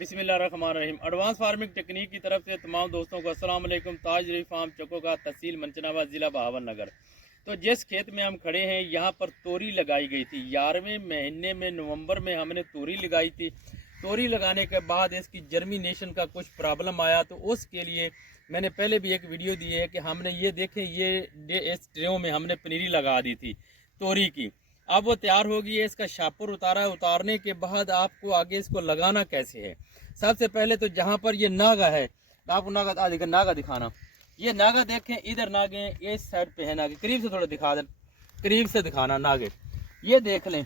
बिस्मिल्लाहिर्रहमानिर्रहीम। Advance farming technique की तरफ से तमाम दोस्तों को अस्सलाम वालेकुम। ताज रही फार्म चकोगा, तहसील मंचनावा, ज़िला बहावर नगर। तो जिस खेत में हम खड़े हैं यहाँ पर तोरी लगाई गई थी। 11वें महीने में नवंबर में हमने तोरी लगाई थी। तोरी लगाने के बाद इसकी जर्मिनेशन का कुछ प्रॉब्लम आया, तो उसके लिए मैंने पहले भी एक वीडियो दी है कि हमने ये देखें, ये इस ट्रेयों में हमने पनीरी लगा दी थी तोरी की। अब वो तैयार हो गई है, इसका शापर उतारा है। उतारने के बाद आपको आगे इसको लगाना कैसे है। सबसे पहले तो जहाँ पर ये नागा है, आपको नागा दिखाना। ये नागा देखें, इधर नागे, इस साइड पे है नागे। करीब से थोड़ा दिखा दें, करीब से दिखाना नागे। ये देख लें,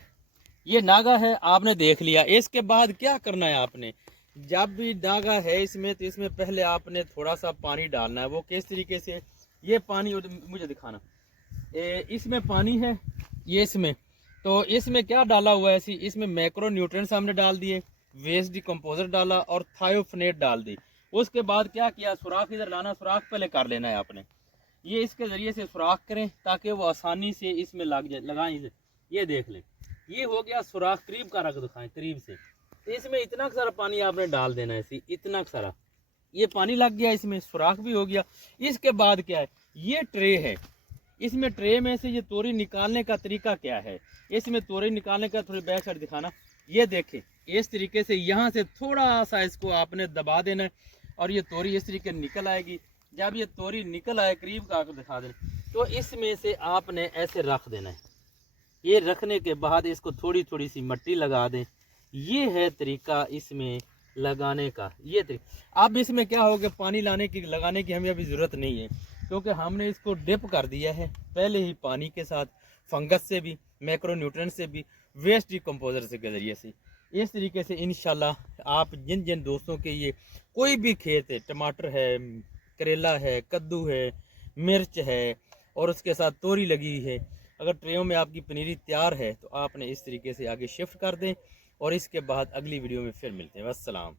ये नागा है, आपने देख लिया। इसके बाद क्या करना है आपने, जब भी नागा है इसमें, तो इसमें पहले आपने थोड़ा सा पानी डालना है। वो किस तरीके से, ये पानी मुझे दिखाना, इसमें पानी है ये इसमें, तो इसमें क्या डाला हुआ है, इसमें मैक्रो न्यूट्रिएंट्स हमने डाल दिए, वेस्ट डिकम्पोजर डाला और थायोफनेट डाल दी। उसके बाद क्या किया, सुराख इधर लाना, सुराख पहले कर लेना है आपने। ये इसके ज़रिए से सुराख करें ताकि वो आसानी से इसमें लग जाए, लगाएं। ये देख लें, ये हो गया सुराख। करीब का रख दिखाएं, करीब से। तो इसमें इतना सारा पानी आपने डाल देना है, इतना सारा। ये पानी लग गया, इसमें सुराख भी हो गया। इसके बाद क्या है, ये ट्रे है, इसमें ट्रे में से ये तोरी निकालने का तरीका क्या है। इसमें तोरी निकालने का थोड़ी बैक साइड दिखाना। ये देखें, इस तरीके से यहाँ से थोड़ा सा इसको आपने दबा देना है और ये तोरी इस तरीके निकल आएगी। जब ये तोरी निकल आए, करीब का दिखा देना, तो इसमें से आपने ऐसे रख देना है। ये रखने के बाद इसको थोड़ी थोड़ी सी मिट्टी लगा दें। ये है तरीका इसमें लगाने का। ये तरीका। अब इसमें क्या हो गया, पानी लगाने की हमें अभी ज़रूरत नहीं है, क्योंकि हमने इसको डिप कर दिया है पहले ही पानी के साथ, फंगस से भी, मैक्रो न्यूट्रिएंट से भी, वेस्ट डिकम्पोजर से के ज़रिए से। इस तरीके से इंशाल्लाह आप जिन जिन दोस्तों के ये कोई भी खेत है, टमाटर है, करेला है, कद्दू है, मिर्च है और उसके साथ तोरी लगी है, अगर ट्रेयों में आपकी पनीरी तैयार है तो आपने इस तरीके से आगे शिफ्ट कर दें। और इसके बाद अगली वीडियो में फिर मिलते हैं। वस्सलाम।